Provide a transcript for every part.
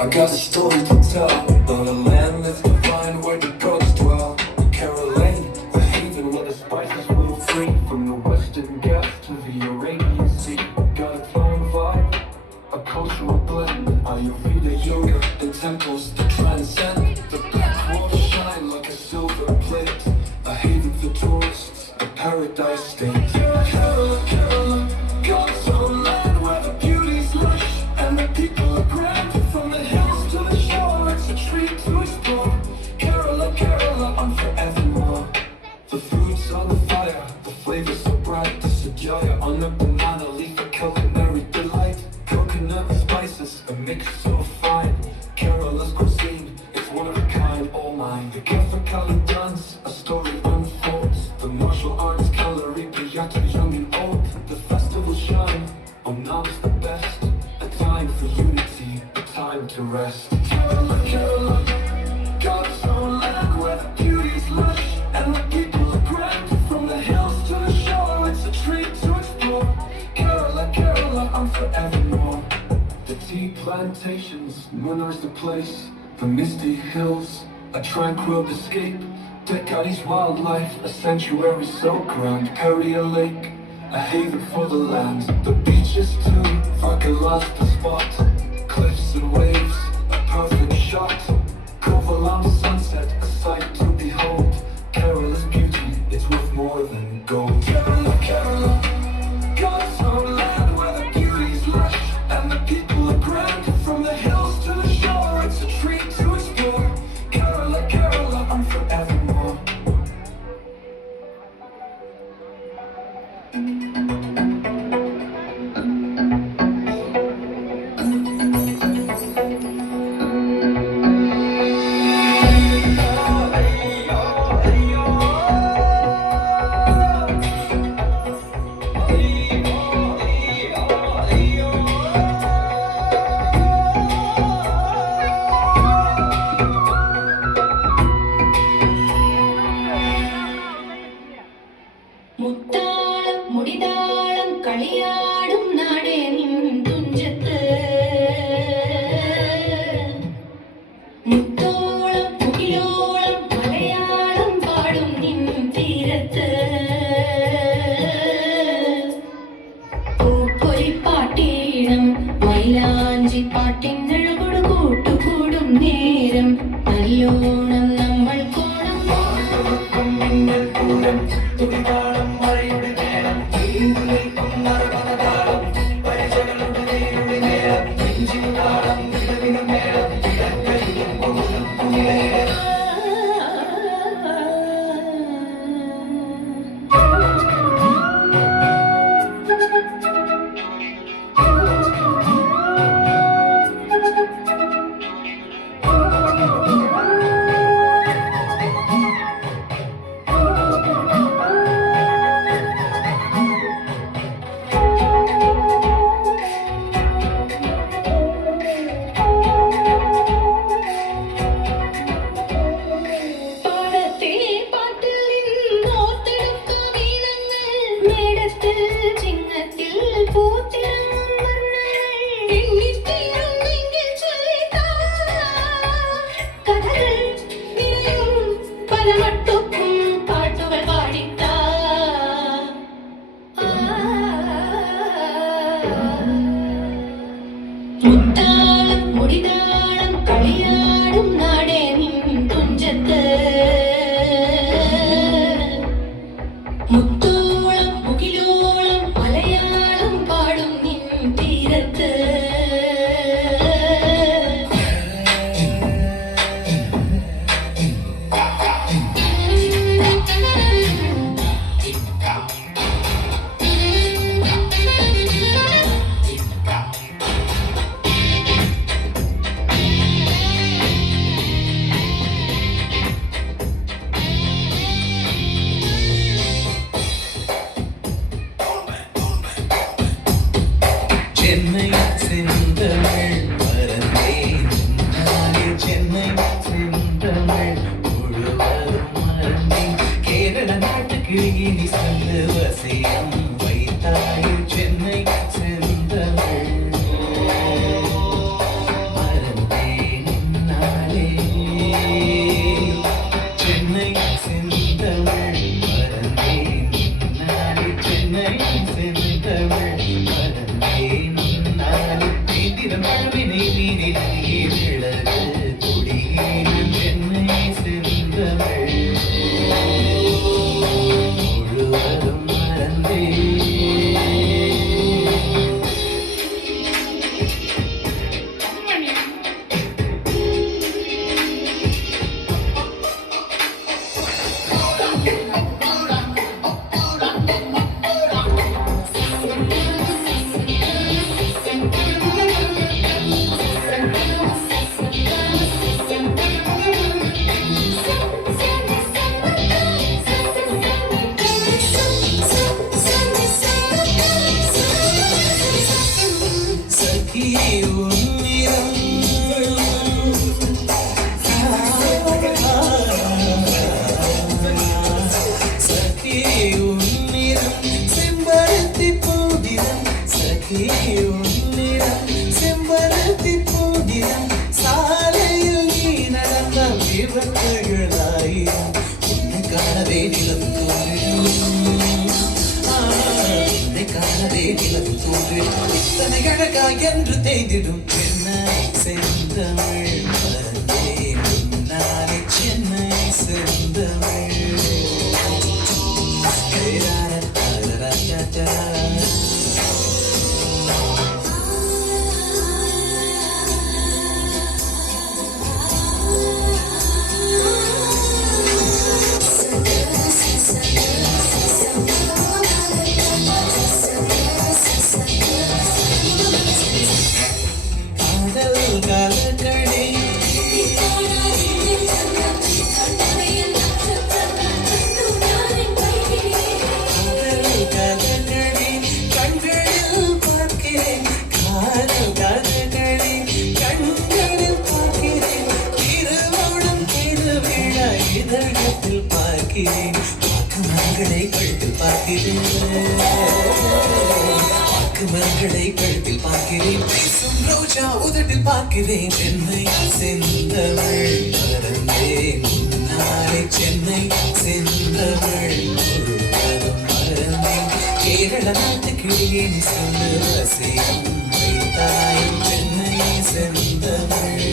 I got a story to tell about a land that's divine where the gods dwell. Caroline, the haven where the spices flow free from the western ghats to the Arabian Sea. Got its own vibe, a cultural blend. Ayurveda, yoga, and temples that transcend. The black waters shine like a silver plate. A haven for tourists, a paradise state. Kerala, Kerala, God's own land where the beauty's lush and the people are grand. From the hills to the shore, it's a treat to explore. Kerala, Kerala, I'm forevermore. The food's on the fire, the flavors so bright. The sajaya on a banana leaf, a culinary delight. Coconut spices, a mix so fine. Kerala's cuisine, it's one of a kind, all mine. The Kathakali dance, a story unfolds. The martial arts, Kalari, Payata, young and old. The festival shine, Onam's the best. A time for unity, a time to rest. Kerala, Kerala, God's own land where the beauty's lush and the people are grand. From the hills to the shore, it's a treat to explore. Kerala, Kerala, I'm forevermore. The tea plantations, Munar's the place. The misty hills, a tranquil escape. Decades wildlife, a sanctuary so grand. Peria Lake, a haven for the land. The beaches too, Varkalas the spot. Cliffs and waves, a perfect shot. Kovalam sunset, a sight to behold. Kerala's beauty, it's worth more than gold. Kerala, Kerala, God's own land where the beauty's lush and the people are grand. From the hills to the shore, it's a treat to explore. Kerala, Kerala, I'm forevermore. മുത്താളം മുടിതാളം കളിയാടും നാടേ നിൻ തുഞ്ചത്ത് മുത്തോളം മുകിലോളം മലയാളം പാടും നിൻ തീരത്ത് പൂപ്പൊലിപ്പാട്ടീണം മൈലാഞ്ചി പാട്ടിനഴകൊടു കൂട്ടുകൂടും നേരം നല്ലോണം നമ്മൾ കോണം തുടിതാളം മഴയുടെ നേരം നീന്തും നരവനതാളം പരിചകളുടെ നേരുടെ നേരം നെഞ്ചിതാളം നിലവിന് നേരം ഇടക്കൈയും കൊണ്ടും കുഞ്ഞേരം മുത്താളം മുടിതാളം കളിയാടും നാടേ നിൻ തുഞ്ചത്ത് മുത്തോളം മുകിലോളം മലയാളം പാടും നിൻ തീരത്ത് சென்னை செந்தமிழ் மறந்தேன் சென்னை செந்தமிழ் முழுவதும் மறந்தேன் கேரள நாட்டுக்கு இனி சொல்லு வசியம் வைத்தாய் சென்னை செந்தமிழ் மறந்தேன் விபத்துகளாயிரம் உன்னை காணவே நிலம் தோன்றிடும் உன்னை காணவே நிலம் தோன்றிடும் இத்தனை அழகா என்று தேய்ந்திடும் சென்னை செந்தமிழ் மறந்தே முன்னாலே சென்னை செந்தமிழ் பார்க்கிறேன் மகளை கழுத்தில் பார்க்கிறேன் மகளை கழுத்தில் பார்க்கிறேன் பேசும் ரோஜா உதட்டில் பார்க்கிறேன் சென்னை செந்தமிழ் மறந்தேன் முன்னாலே சென்னை செந்தமிழ் முழுவதும் மறந்தேன் கேரள நாட்டு கிளியே நீ சொல்லு வசையும் வைத்தாய் சென்னை செந்தமிழ்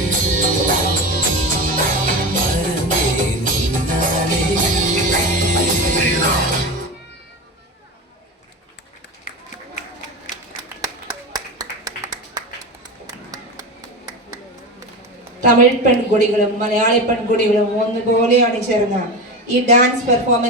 തമിഴ് പെൺകുടികളും മലയാളി പെൺകുടികളും ഒന്നുപോലെ അണിചേർന്ന ഈ ഡാൻസ് പെർഫോമൻസ്